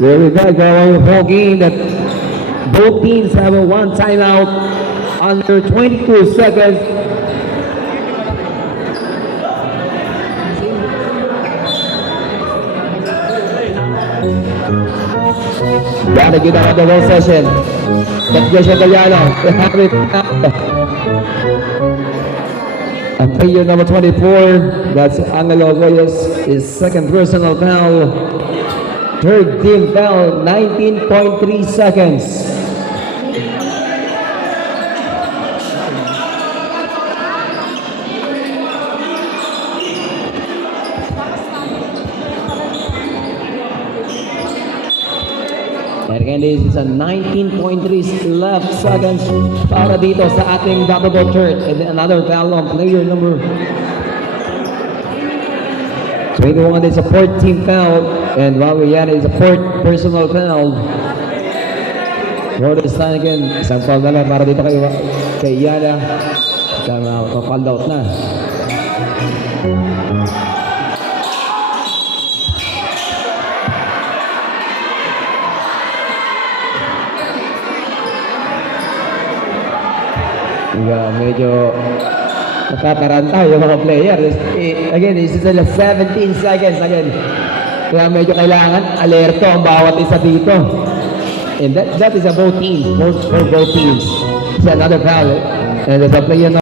There we go, going whole game that both teams have a one timeout under 22 seconds. Gotta get out of the whole session. That's Joshua Galliano. They have it now. And player number 24, that's Angelo Reyes, is second personal foul. Third team foul, 19.3 seconds. And again, this is a 19.3 left seconds para dito sa ating double third. And then another foul on player number 21 is a fourth team foul. And Yana is a fourth personal foul. For this time again, isang foul na lang para dito kay Yana. Kaya foul out na. Medyo nakataranta yung mga players. Again, this is 17 seconds again. Kaya medyo kailangan alerto ang bawat isa dito. And that is a both teams, for both teams. It's another foul. And there's a player